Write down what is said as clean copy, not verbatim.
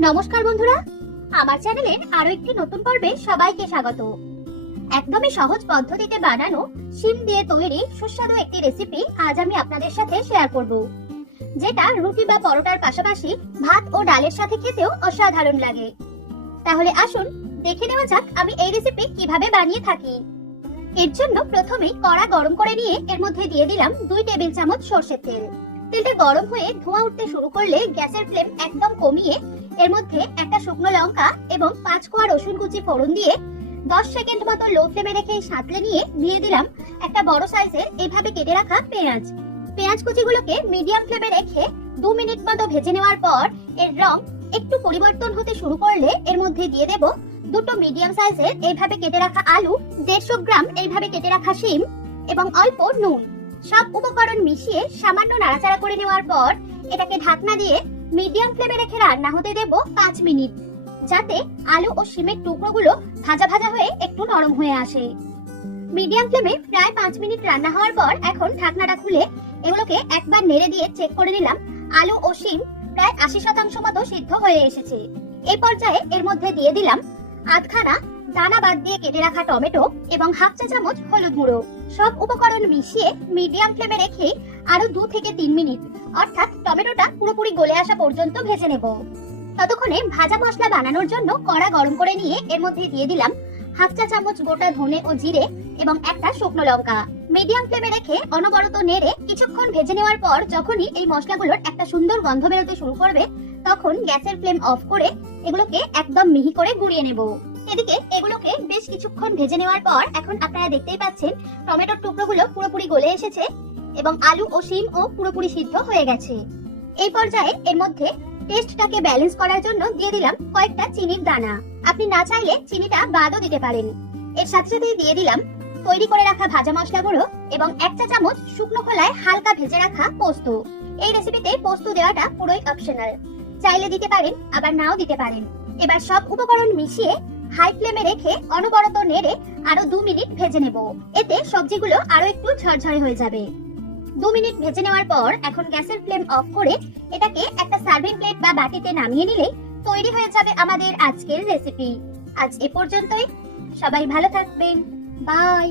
নমস্কার বন্ধুরা, আমার চ্যানেলের আরো একটি নতুন পর্বে সবাইকে স্বাগত। একদমই সহজ পদ্ধতিতে বানানো শিম দিয়ে তৈরি সুস্বাদু একটি রেসিপি আজ আমি আপনাদের সাথে শেয়ার করব, যেটা রুটি বা পরোটার পাশাপাশি ভাত ও ডালের সাথে খেতেও অসাধারণ লাগে। তাহলে আসুন দেখে নেওয়া যাক আমি এই রেসিপি কিভাবে বানিয়ে থাকি। এর জন্য প্রথমেই কড়া গরম করে নিয়ে এর মধ্যে দিয়ে দিলাম 2 টেবিল চামচ সরষের তেল। তেলটা গরম হয়ে ধোঁয়া উঠতে শুরু করলে গ্যাসের ফ্লেম একদম কমিয়ে এর মধ্যে একটা শুকনো লঙ্কা এবং 5 কোয়া রসুন কুচি ফোড়ন দিয়ে 10 সেকেন্ড মতো লো ফ্লেমে রেখে সাঁতলে নিয়ে দিয়ে দিলাম একটা বড় সাইজের এইভাবে কেটে রাখা পেঁয়াজ। পেঁয়াজ কুচিগুলোকে মিডিয়াম ফ্লেমে রেখে 2 মিনিট মতো ভেজে নেওয়ার পর এর রং একটু পরিবর্তন হতে শুরু করলে এর মধ্যে দিয়ে দেব দুটো মিডিয়াম সাইজের এইভাবে কেটে রাখা আলু, 150 গ্রাম এইভাবে কেটে রাখা শিম এবং অল্প নুন। সব উপকরণ মিশিয়ে সামান্য নাড়াচাড়া করে নেওয়ার পর এটাকে ঢাকনা দিয়ে মিডিয়াম ফ্লেমে রেখে রান্না হতে দেব 5 মিনিট, যাতে আলু ও শিমের টুকরোগুলো ভাজা ভাজা হয়ে একটু নরম হয়ে আসে। মিডিয়াম ফ্লেমে প্রায় 5 মিনিট রান্না হওয়ার পর এখন ঢাকনাটা খুলে এগুলোকে একবার নেড়ে দিয়ে চেক করে নিলাম আলু ও শিম প্রায় 80% মতো সিদ্ধ হয়ে এসেছে। এই পর্যায়ে এর মধ্যে দিয়ে দিলাম আধখানা দানা বাদ দিয়ে কেটে রাখা টমেটো এবং হাফ চা চামচ হলুদ গুঁড়ো। সব উপকরণ মিশিয়ে মিডিয়াম ফ্লেমে রেখে আরো 2 থেকে 3 মিনিট অর্থাৎ টমেটোটা পুরোপুরি গলে আসা পর্যন্ত ভেজে নেব। ততক্ষণে ভাজা মশলা বানানোর জন্য কড়া গরম করে নিয়ে এর মধ্যে দিয়ে দিলাম হাফ চা চামচ গোটা ধনে ও জিরে এবং একটা শুকনো লঙ্কা। মিডিয়াম ফ্লেমে রেখে অনবরত নেড়ে কিছুক্ষণ ভেজে নেওয়ার পর যখনই এই মশলাগুলোর একটা সুন্দর গন্ধ বেরোতে শুরু করবে তখন গ্যাসের ফ্লেম অফ করে এগুলোকে একদম মিহি করে গুঁড়িয়ে নেব। এদিকে এগুলোকে বেশ কিছুক্ষণ ভেজে নেওয়ার পর এখন আপনারা দেখতেই পাচ্ছেন টমেটোর টুকরোগুলো পুরোপুরি গলে এসেছে এবং আলু ও শিম ও পুরোপুরি সিদ্ধ হয়ে গেছে। এই পর্যায়ে এর মধ্যে টেস্টটাকে ব্যালেন্স করার জন্য দিয়ে দিলাম কয়েকটা চিনির দানা। আপনি না চাইলে চিনিটা বাদও দিতে পারেন। এর সাথে সাথে দিয়ে দিলাম তৈরি করে রাখা ভাজা মশলাগুলো এবং 1 চা চামচ শুকনো খোলায় হালকা ভেজে রাখা পোস্ত। এই রেসিপিতে পোস্ত দেওয়াটা পুরোই অপশনাল, চাইলে দিতে পারেন আবার নাও দিতে পারেন। এবার সব উপকরণ মিশিয়ে হাই ফ্লেমে রেখে অনবরত নেড়ে আরো 2 মিনিট ভেজে নেব। এতে সবজিগুলো আরো একটু ঝরঝরে হয়ে যাবে। 2 মিনিট ভেজে নেওয়ার পর এখন গ্যাসের ফ্লেম অফ করে এটাকে একটা সার্ভিং প্লেট বা বাটিতে নামিয়ে নিলে তৈরি হয়ে যাবে আমাদের আজকের রেসিপি। আজ এ পর্যন্তই, সবাই ভালো থাকবেন, বাই।